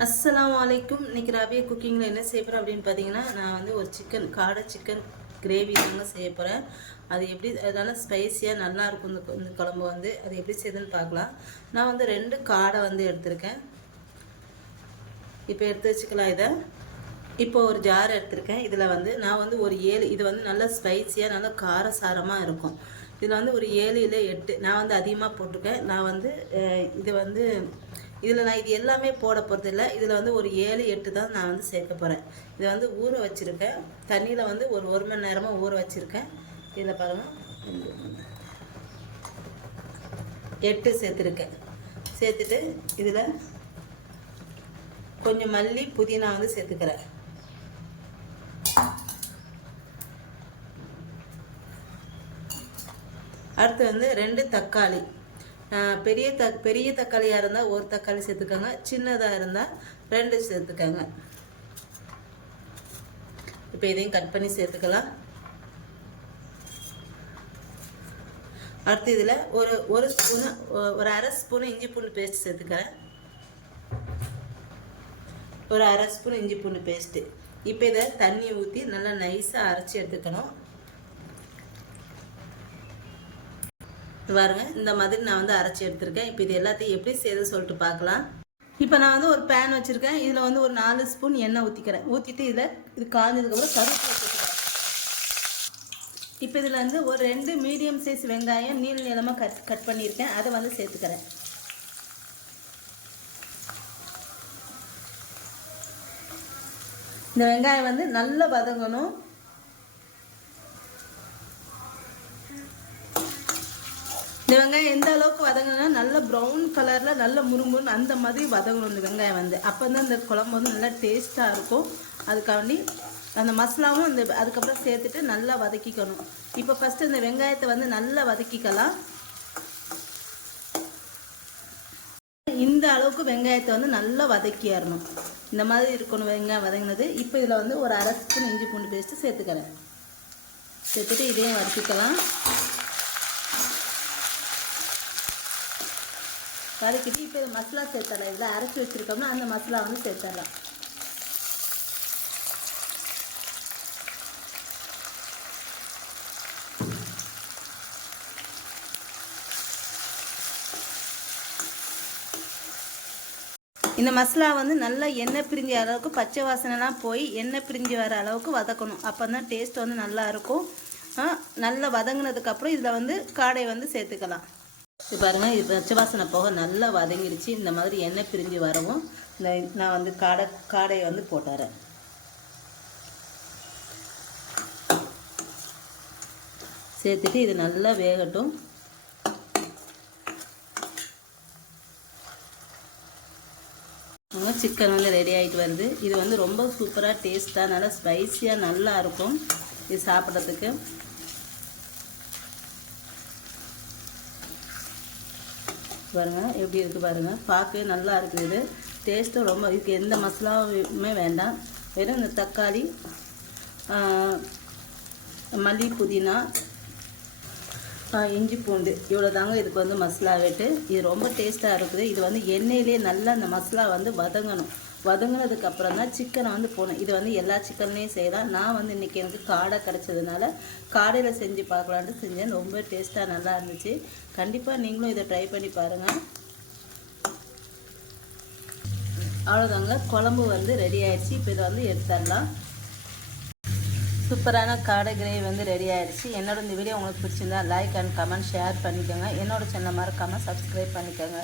அஸ்லாம் வலைக்கும் இன்னைக்கு ரபியா குக்கிங்கில் என்ன செய்ய போகிறேன் அப்படின்னு பார்த்தீங்கன்னா நான் வந்து ஒரு சிக்கன் காடை சிக்கன் கிரேவி தாங்க செய்ய போகிறேன் அது எப்படி அதனால் ஸ்பைஸியாக நல்லாயிருக்கும் இந்த இந்த குழம்பு வந்து. அது எப்படி செய்யுதுன்னு பார்க்கலாம். நான் வந்து ரெண்டு காடை வந்து எடுத்திருக்கேன். இப்போ எடுத்து வச்சுக்கலாம் இதை. இப்போ ஒரு ஜார் எடுத்திருக்கேன். இதில் வந்து நான் வந்து ஒரு ஏழு இது வந்து நல்லா ஸ்பைஸியாக நல்லா காரசாரமாக இருக்கும். இதில் வந்து ஒரு ஏழு இல்லை எட்டு நான் வந்து அதிகமாக போட்டிருக்கேன். நான் வந்து இது வந்து இதில் நான் இது எல்லாமே போட போகிறது இல்லை இதில் வந்து ஒரு ஏழு எட்டு தான் நான் வந்து சேர்க்க போகிறேன் இதை வந்து ஊற வச்சுருக்கேன். தண்ணியில் வந்து ஒரு ஒரு மணி நேரமாக ஊற வச்சுருக்கேன். இதில் பாருங்கள் எட்டு சேர்த்துருக்கேன். சேர்த்துட்டு இதில் கொஞ்சம் மல்லி புதினா வந்து சேர்த்துக்கிறேன். அடுத்து வந்து ரெண்டு தக்காளி. பெரிய த பெரிய தக்காளியாக இருந்தால் ஒரு தக்காளி சேர்த்துக்கோங்க. சின்னதாக இருந்தால் ரெண்டு சேர்த்துக்கோங்க. இப்போ இதையும் கட் பண்ணி சேர்த்துக்கலாம். அடுத்து இதில் ஒரு ஒரு ஸ்பூனு ஒரு அரை ஸ்பூனு இஞ்சி பூண்டு பேஸ்ட் சேர்த்துக்கிறேன். ஒரு அரை ஸ்பூன் இஞ்சி பூண்டு பேஸ்ட்டு. இப்போ இதை தண்ணி ஊற்றி நல்லா நைஸாக அரைச்சி எடுத்துக்கணும். இது இந்த மாதிரி நான் வந்து அரைச்சி எடுத்திருக்கேன். இப்போ இது எல்லாத்தையும் எப்படி செய்து சொல்லிட்டு பார்க்கலாம். இப்போ நான் வந்து ஒரு பேன் வச்சுருக்கேன். இதில் வந்து ஒரு நாலு ஸ்பூன் எண்ணெய் ஊற்றிக்கிறேன் ஊற்றிட்டு இதில் இது காய்ஞ்சதுக்கப்புறம் கருவேப்பிலை வச்சுக்கிறேன் இப்போ இதில் வந்து ஒரு ரெண்டு மீடியம் சைஸ் வெங்காயம் நீள் நீளமாக கட் கட் பண்ணியிருக்கேன். அதை வந்து சேர்த்துக்கிறேன். இந்த வெங்காயம் வந்து நல்லா வதங்கணும். இந்த வெங்காயம் எந்த அளவுக்கு வதங்கினா நல்ல ப்ரௌன் கலரில் நல்ல முறுமுறுன்னு அந்த மாதிரி வதங்கணும் இந்த வெங்காயம் வந்து. அப்போ தான் இந்த குழம்பு வந்து நல்லா டேஸ்ட்டாக இருக்கும். அதுக்காண்டி அந்த மசாலாவும் இந்த அதுக்கப்புறம் சேர்த்துட்டு நல்லா வதக்கிக்கணும். இப்போ ஃபஸ்ட்டு இந்த வெங்காயத்தை வந்து நல்லா வதக்கிக்கலாம். இந்த அளவுக்கு வெங்காயத்தை வந்து நல்லா வதக்கிடணும் இந்த மாதிரி இருக்கணும் வெங்காயம் வதங்கினது. இப்போ இதில் வந்து ஒரு அரை ஸ்பூன் இஞ்சி பூண்டு பேஸ்ட்டு சேர்த்துக்கிறேன். சேர்த்துட்டு இதையும் வதக்கிக்கலாம். வதக்கிட்டு இப்போ மசாலா சேர்த்தலாம் இதில் அரைச்சி வச்சுருக்கோம்னா அந்த மசாலா வந்து சேர்த்துடலாம். இந்த மசாலா வந்து நல்லா எண்ணெய் பிரிஞ்சு அளவுக்கு பச்சை வாசனைலாம் போய் எண்ணெய் பிரிஞ்சு வர அளவுக்கு வதக்கணும். அப்போ தான் டேஸ்ட் வந்து நல்லா இருக்கும். நல்லா வதங்கினதுக்கப்புறம் இதில் வந்து காடை வந்து சேர்த்துக்கலாம். இது பாருங்கள் இது பச்சை வாசனை போக நல்லா வதங்கிடுச்சு இந்த மாதிரி எண்ணெய் பிரிஞ்சு வரவும் இந்த நான் வந்து காடை காடையை வந்து போட்டுறேன். சேர்த்துட்டு இது நல்லா வேகட்டும். சிக்கன் வந்து ரெடி ஆகிட்டு வருது. இது வந்து ரொம்ப சூப்பராக டேஸ்ட்டாக நல்லா ஸ்பைஸியாக நல்லா இருக்கும். இது சாப்பிட்றதுக்கு. பாருங்க. எப்படி இருக்குது பாருங்க. பார்க்கவே நல்லா இருக்குது இது. டேஸ்ட்டும் ரொம்ப இதுக்கு எந்த மசாலாவுமே வேண்டாம். வெறும் இந்த தக்காளி மல்லி புதினா இஞ்சி பூண்டு. இவ்வளோ தாங்க இதுக்கு வந்து மசாலா வெட்டு. இது ரொம்ப டேஸ்ட்டாக இருக்குது. இது வந்து எண்ணெயிலே நல்லா அந்த மசாலா வந்து வதங்கணும். வதங்கினதுக்கு அப்புறம் தான் சிக்கனை வந்து போடணும். இது வந்து எல்லா சிக்கன்லேயும் செய்யலாம் நான் வந்து இன்றைக்கி எனக்கு காடை கிடச்சதுனால காடையில் செஞ்சு பார்க்கலான்ட்டு செஞ்சேன். ரொம்ப டேஸ்ட்டாக நல்லா இருந்துச்சு. கண்டிப்பாக நீங்களும் இதை ட்ரை பண்ணி பாருங்கள் அவ்வளோதாங்க குழம்பு வந்து ரெடி ஆயிடுச்சு. இப்போ இதை வந்து எடுத்துடலாம். சூப்பரான காடை கிரேவி வந்து ரெடி ஆயிடுச்சு. என்னோட இந்த வீடியோ உங்களுக்கு பிடிச்சிருந்தா லைக் அண்ட் கமெண்ட் ஷேர் பண்ணிக்கோங்க. என்னோட சேனல் மறக்காமல் சப்ஸ்கிரைப் பண்ணிக்கோங்க.